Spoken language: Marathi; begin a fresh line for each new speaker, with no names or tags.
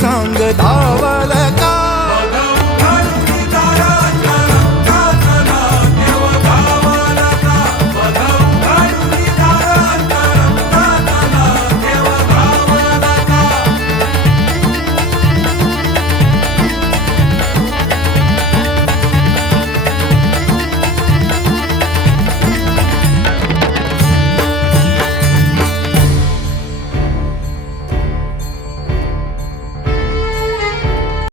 三个大。